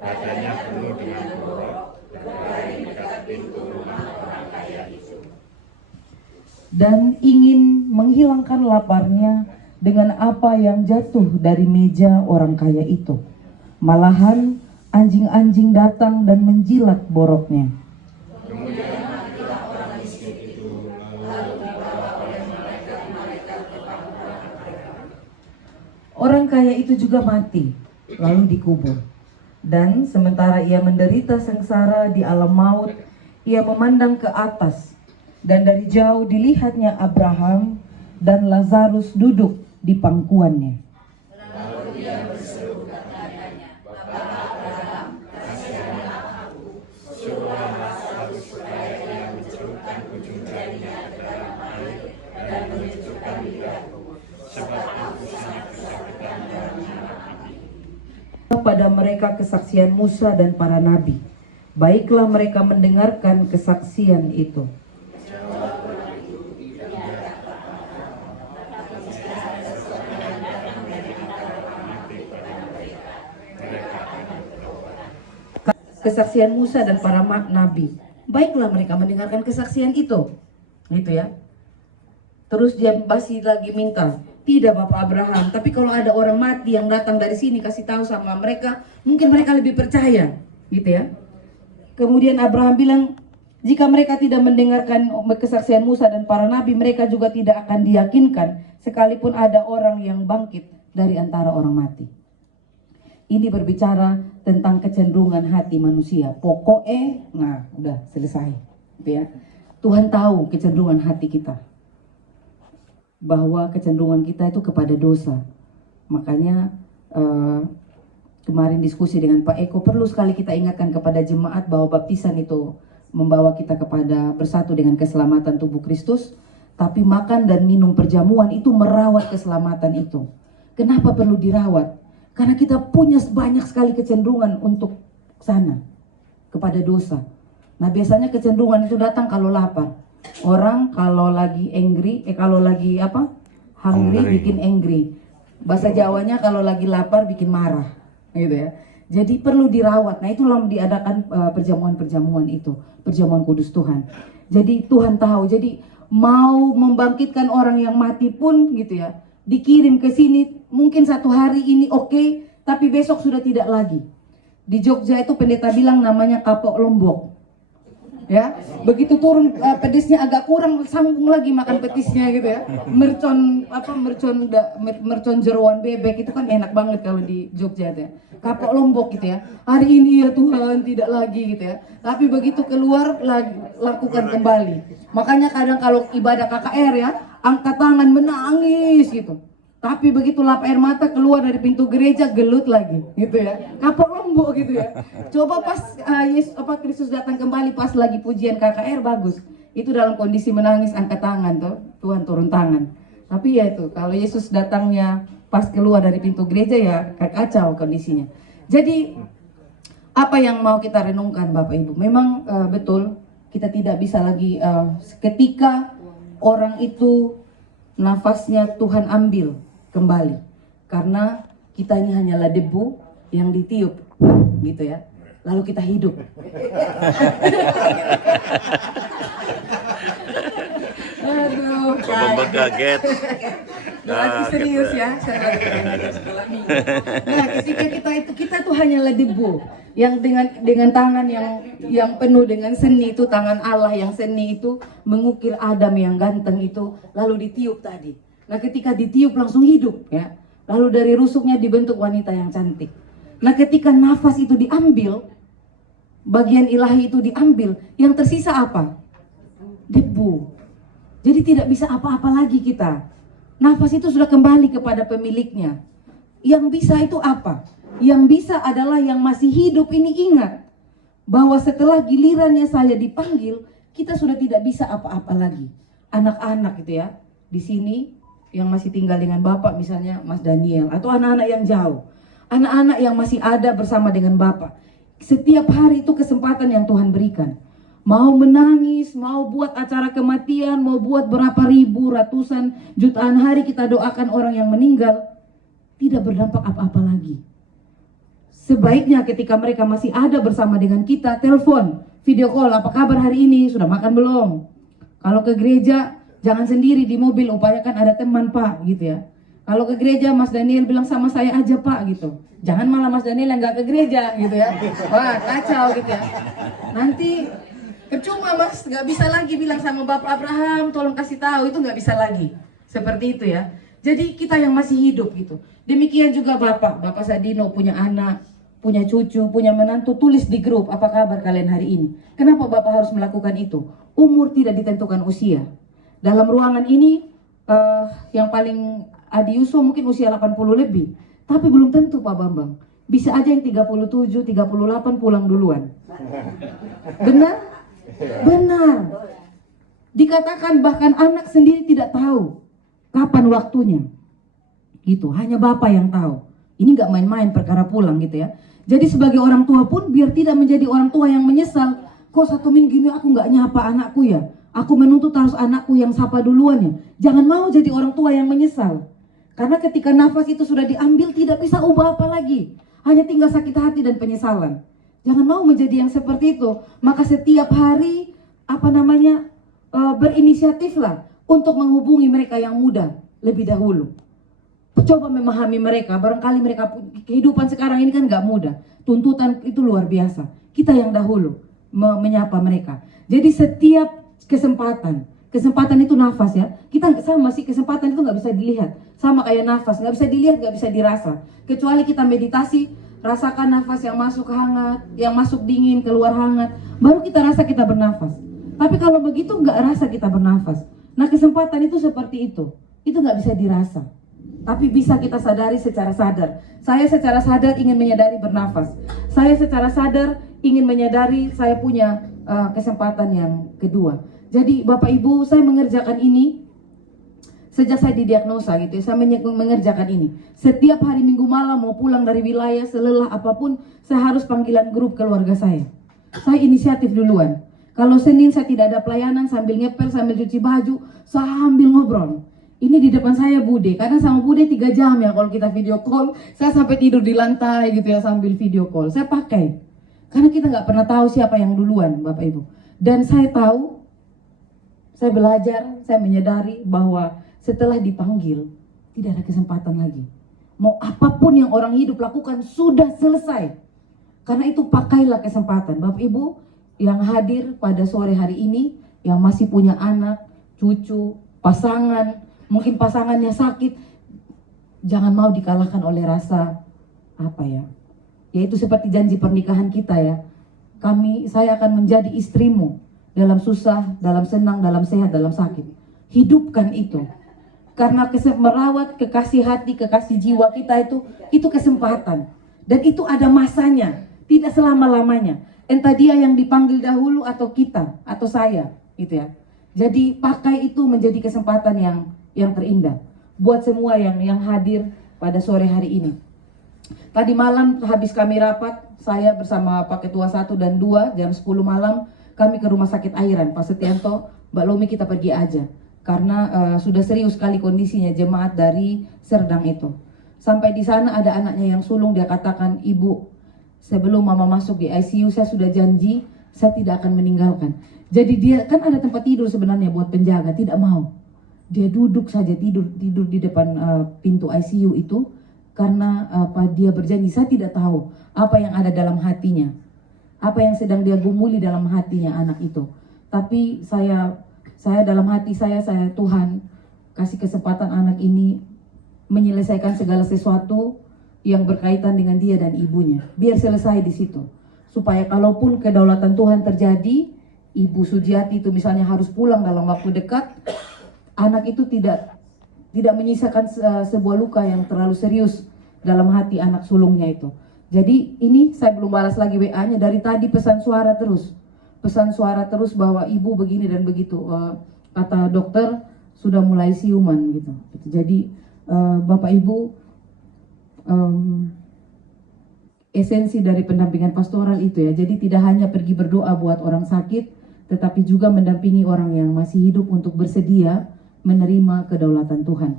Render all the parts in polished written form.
Badannya penuh dengan borok, berbaring dekat pintu rumah orang kaya itu. Dan ingin menghilangkan laparnya dengan apa yang jatuh dari meja orang kaya itu. Malahan anjing-anjing datang dan menjilat boroknya. Kemudian matilah orang miskin itu, lalu dibawa oleh malaikat-malaikat ke pangkuan mereka. Orang kaya itu juga mati, lalu dikubur. Dan sementara ia menderita sengsara di alam maut, ia memandang ke atas, dan dari jauh dilihatnya Abraham dan Lazarus duduk di pangkuannya. Lalu dia berseru katanya, Bapa Abraham, kasihanilah aku, suruhlah Lazarus supaya ia mencelupkan ujung jarinya ke dalam air dan menyejukkan lidahku, sebab aku sangat kesakitan dan menahan api. Pada mereka kesaksian Musa dan para nabi. Baiklah mereka mendengarkan kesaksian itu. Kesaksian Musa dan para nabi. Baiklah mereka mendengarkan kesaksian itu. Gitu ya. Terus dia masih lagi minta, tidak Bapak Abraham, tapi kalau ada orang mati yang datang dari sini kasih tahu sama mereka, mungkin mereka lebih percaya, gitu ya. Kemudian Abraham bilang, jika mereka tidak mendengarkan kesaksian Musa dan para nabi, mereka juga tidak akan diyakinkan sekalipun ada orang yang bangkit dari antara orang mati. Ini berbicara tentang kecenderungan hati manusia. Pokoknya, nah udah selesai, gitu ya. Tuhan tahu kecenderungan hati kita, bahwa kecenderungan kita itu kepada dosa. Makanya kemarin diskusi dengan Pak Eko, perlu sekali kita ingatkan kepada jemaat bahwa baptisan itu membawa kita kepada bersatu dengan keselamatan tubuh Kristus, tapi makan dan minum perjamuan itu merawat keselamatan itu. Kenapa perlu dirawat? Karena kita punya banyak sekali kecenderungan untuk sana, kepada dosa. Nah biasanya kecenderungan itu datang kalau lapar. Orang kalau lagi angry, kalau lagi apa? Hungry bikin angry. Bahasa Jawanya kalau lagi lapar bikin marah, gitu ya. Jadi perlu dirawat. Nah itulah diadakan perjamuan-perjamuan itu, perjamuan kudus Tuhan. Jadi Tuhan tahu. Jadi mau membangkitkan orang yang mati pun, gitu ya, dikirim ke sini. Mungkin satu hari ini oke, tapi besok sudah tidak lagi. Di Jogja itu pendeta bilang namanya kapok Lombok. Ya, begitu turun pedesnya agak kurang, sambung lagi makan petisnya gitu ya. Mercon jeroan bebek itu kan enak banget kalau di Jogja ya. Kapok Lombok gitu ya. Hari ini ya Tuhan tidak lagi gitu ya. Tapi begitu keluar lakukan kembali. Makanya kadang kalau ibadah KKR ya, angkat tangan menangis gitu. Tapi begitu lap air mata keluar dari pintu gereja gelut lagi, gitu ya. Kapok Lombok gitu ya. Coba pas Kristus datang kembali pas lagi pujian KKR bagus. Itu dalam kondisi menangis angkat tangan tuh, Tuhan turun tangan. Tapi ya itu kalau Yesus datangnya pas keluar dari pintu gereja ya kacau kondisinya. Jadi apa yang mau kita renungkan Bapak Ibu? Memang betul kita tidak bisa lagi ketika orang itu nafasnya Tuhan ambil kembali, karena kita ini hanyalah debu yang ditiup, gitu ya. Lalu kita hidup. Aduh, kaget. lagi serius ya. Nah, ketika kita tuh hanyalah debu yang dengan tangan yang penuh dengan seni, itu tangan Allah yang seni itu mengukir Adam yang ganteng itu, lalu ditiup tadi. Nah ketika ditiup langsung hidup ya. Lalu dari rusuknya dibentuk wanita yang cantik. Nah ketika nafas itu diambil, bagian ilahi itu diambil, yang tersisa apa? Debu. Jadi tidak bisa apa-apa lagi kita. Nafas itu sudah kembali kepada pemiliknya. Yang bisa itu apa? Yang bisa adalah yang masih hidup ini ingat bahwa setelah gilirannya saya dipanggil, kita sudah tidak bisa apa-apa lagi. Anak-anak gitu ya, di sini yang masih tinggal dengan Bapak misalnya Mas Daniel, atau anak-anak yang jauh, anak-anak yang masih ada bersama dengan Bapak. Setiap hari itu kesempatan yang Tuhan berikan. Mau menangis, mau buat acara kematian, mau buat berapa ribu, ratusan, jutaan hari kita doakan orang yang meninggal, tidak berdampak apa-apa lagi. sebaiknya ketika mereka masih ada bersama dengan kita, telepon, video call, apa kabar hari ini, sudah makan belum? Kalau ke gereja, jangan sendiri di mobil, upayakan ada teman Pak, gitu ya. Kalau ke gereja, Mas Daniel bilang sama saya aja Pak, gitu. Jangan malah Mas Daniel yang gak ke gereja, gitu ya. Wah, kacau gitu ya. Nanti percuma Mas, gak bisa lagi bilang sama Bapak Abraham, tolong kasih tahu, itu gak bisa lagi. Seperti itu ya. Jadi kita yang masih hidup gitu. Demikian juga Bapak Sadino punya anak, punya cucu, punya menantu, tulis di grup, apa kabar kalian hari ini? Kenapa Bapak harus melakukan itu? Umur tidak ditentukan usia. Dalam ruangan ini, yang paling Adi Yusuf mungkin usia 80 lebih. Tapi belum tentu Pak Bambang. Bisa aja yang 37, 38 pulang duluan. Benar? Benar. Dikatakan bahkan anak sendiri tidak tahu kapan waktunya. Gitu, hanya Bapak yang tahu. Ini nggak main-main perkara pulang gitu ya. Jadi sebagai orang tua pun biar tidak menjadi orang tua yang menyesal. Kok 1 minggu ini aku nggak nyapa anakku ya? Aku menuntut harus anakku yang sapa duluan ya. Jangan mau jadi orang tua yang menyesal. Karena ketika nafas itu sudah diambil tidak bisa ubah apa lagi. Hanya tinggal sakit hati dan penyesalan. Jangan mau menjadi yang seperti itu. Maka setiap hari berinisiatiflah untuk menghubungi mereka yang muda lebih dahulu. Coba memahami mereka. Barangkali mereka kehidupan sekarang ini kan nggak mudah. Tuntutan itu luar biasa. Kita yang dahulu menyapa mereka. Jadi setiap kesempatan itu nafas ya. Kita sama sih, kesempatan itu nggak bisa dilihat. Sama kayak nafas, nggak bisa dilihat, nggak bisa dirasa. Kecuali kita meditasi, rasakan nafas yang masuk hangat, yang masuk dingin, keluar hangat. Baru kita rasa kita bernafas. Tapi kalau begitu nggak rasa kita bernafas. Nah kesempatan itu seperti itu nggak bisa dirasa. Tapi bisa kita sadari secara sadar. Saya secara sadar ingin menyadari bernafas. Saya secara sadar ingin menyadari saya punya kesempatan yang kedua. Jadi Bapak Ibu, saya mengerjakan ini sejak saya didiagnosa gitu ya. Saya mengerjakan ini. Setiap hari Minggu malam mau pulang dari wilayah selelah apapun, saya harus panggilan grup keluarga saya. Saya inisiatif duluan. Kalau Senin saya tidak ada pelayanan, sambil ngepel, sambil cuci baju, sambil ngobrol. Ini di depan saya Bude, karena sama Bude 3 jam ya kalau kita video call. Saya sampai tidur di lantai gitu ya sambil video call. Saya pakai, karena kita nggak pernah tahu siapa yang duluan Bapak Ibu. Dan saya tahu, saya belajar, saya menyadari bahwa setelah dipanggil, tidak ada kesempatan lagi. Mau apapun yang orang hidup lakukan sudah selesai. Karena itu pakailah kesempatan. Bapak Ibu yang hadir pada sore hari ini, yang masih punya anak, cucu, pasangan, mungkin pasangannya sakit, jangan mau dikalahkan oleh rasa yaitu seperti janji pernikahan kita ya. Saya akan menjadi istrimu dalam susah, dalam senang, dalam sehat, dalam sakit. Hidupkan itu. Karena merawat kekasih hati, kekasih jiwa kita itu kesempatan. Dan itu ada masanya, tidak selama-lamanya. Entah dia yang dipanggil dahulu atau kita, atau saya, gitu ya. Jadi pakai itu menjadi kesempatan yang terindah buat semua yang hadir pada sore hari ini. Tadi malam habis kami rapat, saya bersama Pak Ketua 1 dan 2 jam 10 malam kami ke Rumah Sakit Airan. Pak Setianto, Mbak Lomi kita pergi aja karena sudah serius sekali kondisinya jemaat dari Serdang itu. Sampai di sana ada anaknya yang sulung, dia katakan, "Ibu, sebelum mama masuk di ICU saya sudah janji saya tidak akan meninggalkan." Jadi dia kan ada tempat tidur sebenarnya buat penjaga, tidak mau. Dia duduk saja tidur di depan pintu ICU itu karena dia berjanji, saya tidak tahu apa yang ada dalam hatinya, apa yang sedang dia gumuli dalam hatinya anak itu. Tapi saya dalam hati saya Tuhan kasih kesempatan anak ini menyelesaikan segala sesuatu yang berkaitan dengan dia dan ibunya. Biar selesai di situ. Supaya kalaupun kedaulatan Tuhan terjadi, Ibu Sujiati itu misalnya harus pulang dalam waktu dekat, anak itu tidak menyisakan sebuah luka yang terlalu serius dalam hati anak sulungnya itu. Jadi ini saya belum balas lagi WA-nya, dari tadi pesan suara terus bahwa ibu begini dan begitu. Kata dokter sudah mulai siuman gitu. Jadi Bapak Ibu, esensi dari pendampingan pastoral itu ya. Jadi tidak hanya pergi berdoa buat orang sakit, tetapi juga mendampingi orang yang masih hidup untuk bersedia menerima kedaulatan Tuhan.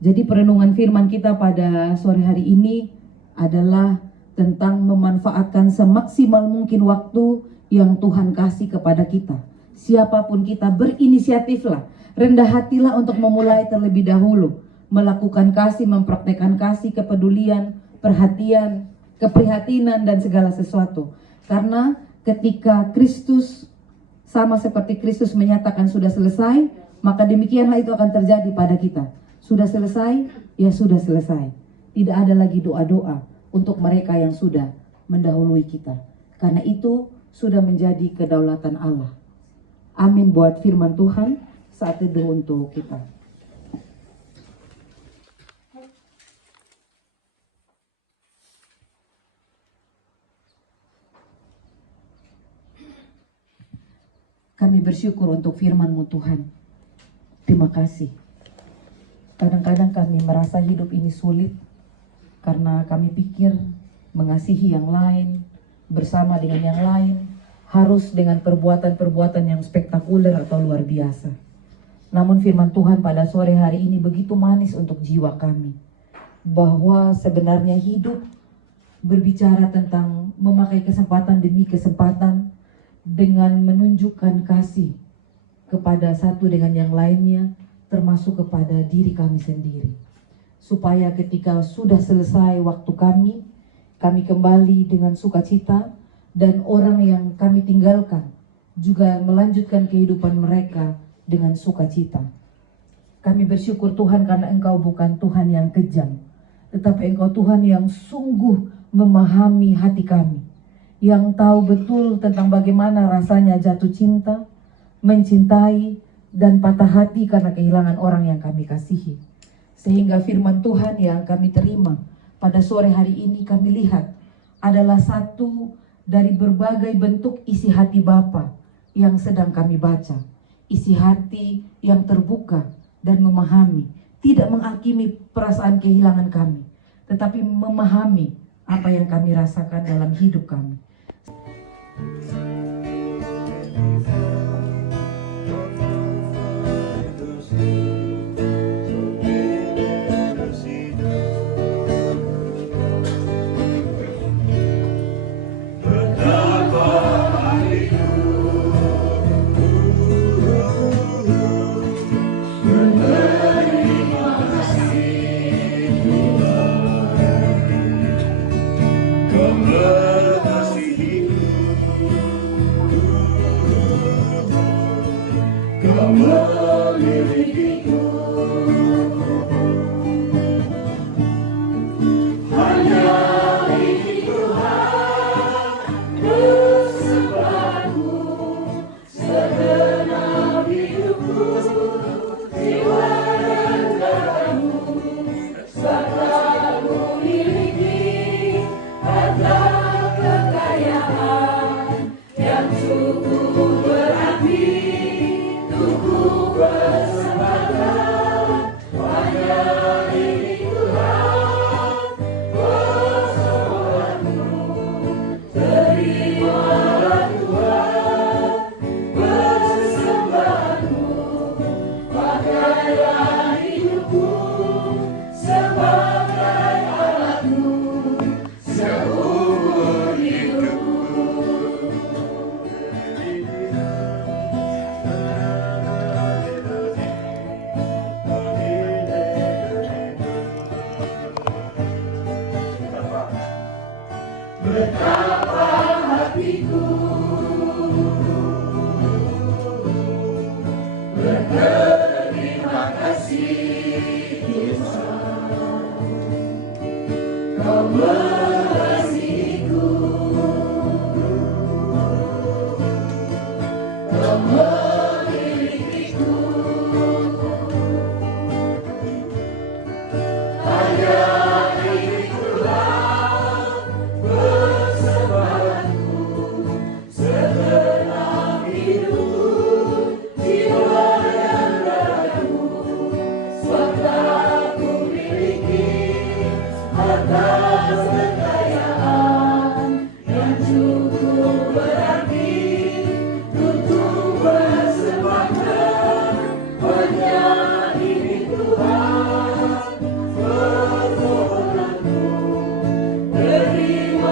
Jadi perenungan firman kita pada sore hari ini adalah tentang memanfaatkan semaksimal mungkin waktu yang Tuhan kasih kepada kita. Siapapun kita, berinisiatiflah, rendah hatilah untuk memulai terlebih dahulu, melakukan kasih, mempraktekkan kasih, kepedulian, perhatian, keprihatinan, dan segala sesuatu. Karena ketika Kristus, sama seperti Kristus menyatakan sudah selesai, maka demikianlah itu akan terjadi pada kita. Sudah selesai, ya sudah selesai. Tidak ada lagi doa-doa untuk mereka yang sudah mendahului kita. Karena itu sudah menjadi kedaulatan Allah. Amin buat firman Tuhan saat teduh untuk kita. Kami bersyukur untuk firman-Mu Tuhan. Terima kasih. Kadang-kadang kami merasa hidup ini sulit karena kami pikir mengasihi yang lain, bersama dengan yang lain, harus dengan perbuatan-perbuatan yang spektakuler atau luar biasa. Namun firman Tuhan pada sore hari ini begitu manis untuk jiwa kami. Bahwa sebenarnya hidup berbicara tentang memakai kesempatan demi kesempatan dengan menunjukkan kasih kepada satu dengan yang lainnya, termasuk kepada diri kami sendiri. Supaya ketika sudah selesai waktu kami kembali dengan sukacita, dan orang yang kami tinggalkan juga melanjutkan kehidupan mereka dengan sukacita. Kami bersyukur Tuhan karena Engkau bukan Tuhan yang kejam, tetapi Engkau Tuhan yang sungguh memahami hati kami, yang tahu betul tentang bagaimana rasanya jatuh cinta, mencintai, dan patah hati karena kehilangan orang yang kami kasihi. Sehingga firman Tuhan yang kami terima pada sore hari ini kami lihat adalah satu dari berbagai bentuk isi hati Bapa yang sedang kami baca. Isi hati yang terbuka dan memahami, tidak menghakimi perasaan kehilangan kami, tetapi memahami apa yang kami rasakan dalam hidup kami. Terima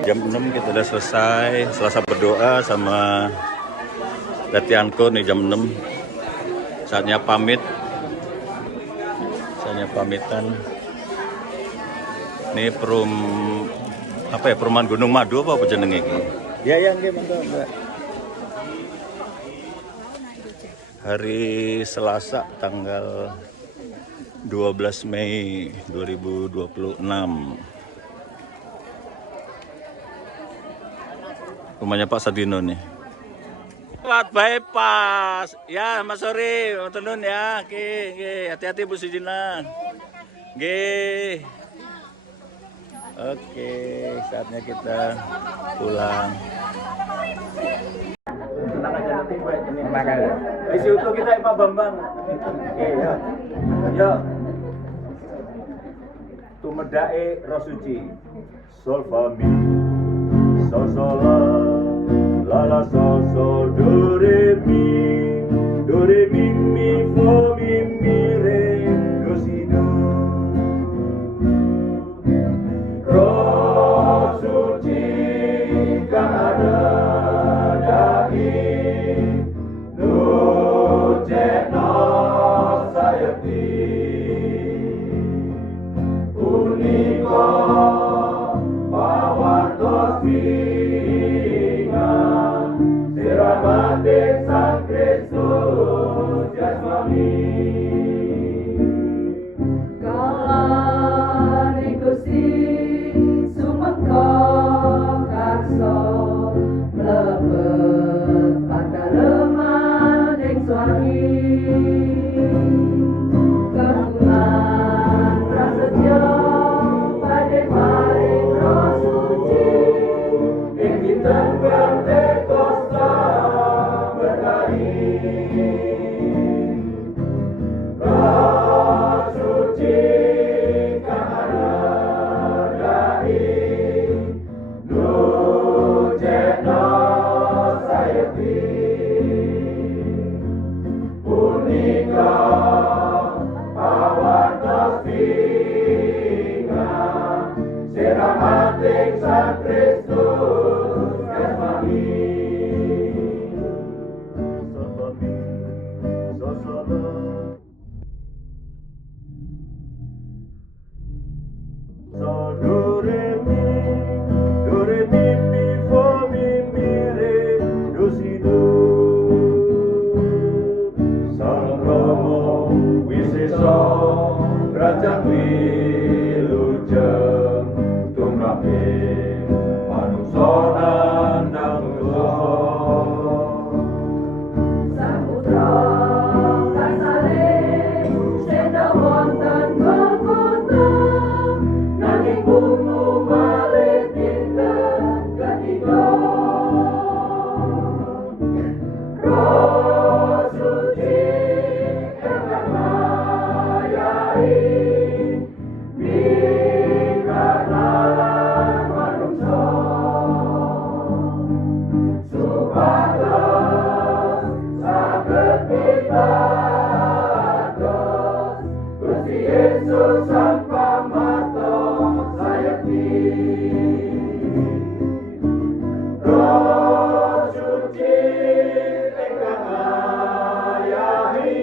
Jam 6 kita udah selesai berdoa sama latihanku nih jam 6. Saatnya pamit. Saatnya pamitan. Ini perumahan Gunung Madu apa jenenge iki? Ya nggih monggo, Mbak. Hari Selasa tanggal 12 Mei 2026. Rumahnya Pak Sadino nih. Lewat bypass. Ya, Mas Sori, tenun ya. Oke. Hati-hati Bu Sujina. Oke. Oke, saatnya kita pulang. Tenang aja nanti Pak. Ini makanya. Isi utuh kita Pak Bambang. Oke, ya. Yo. Tumedake roh suci. Sol fa mi. Sol sol la la sol sol do re mi mi fo mi re do si do. Roh suci kang ada dai nujekno sayekti unika pawartos pingan siramate Sang Kristus jasmani kalane Gusti sumeka karso mlebet padaleman ing swargi kagungan prasetyo pade paring roh suci ing dinten Pentakosta berkari roh suci kang anardai nujekno sayekti punika pawartos pingan siramating Sang Kristus jasmani so do re mi fo mi re do si do Sang Rama wisesa kerajaan wilujeng tumrape manungsa nandang dosa saputra kasale seda wonten Golgota nanging bungu malih dinten ketiga roh suci ingkang mayai bingkanalan manungsa supados saged pitados Gusti Yesus Sang Pamarto sayekti roh suci ingkang ayahi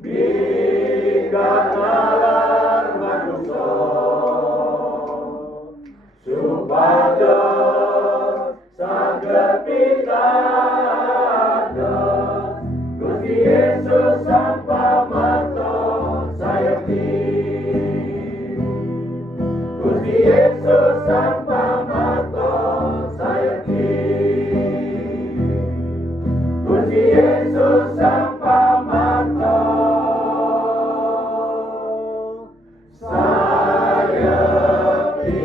bingkanalan manungsa supados saged pitados Gusti Yesus Sang Pamarto sayekti Gusti Yesus Sang Pamarto sayekti Gusti Yesus Sang Pamarto sayekti.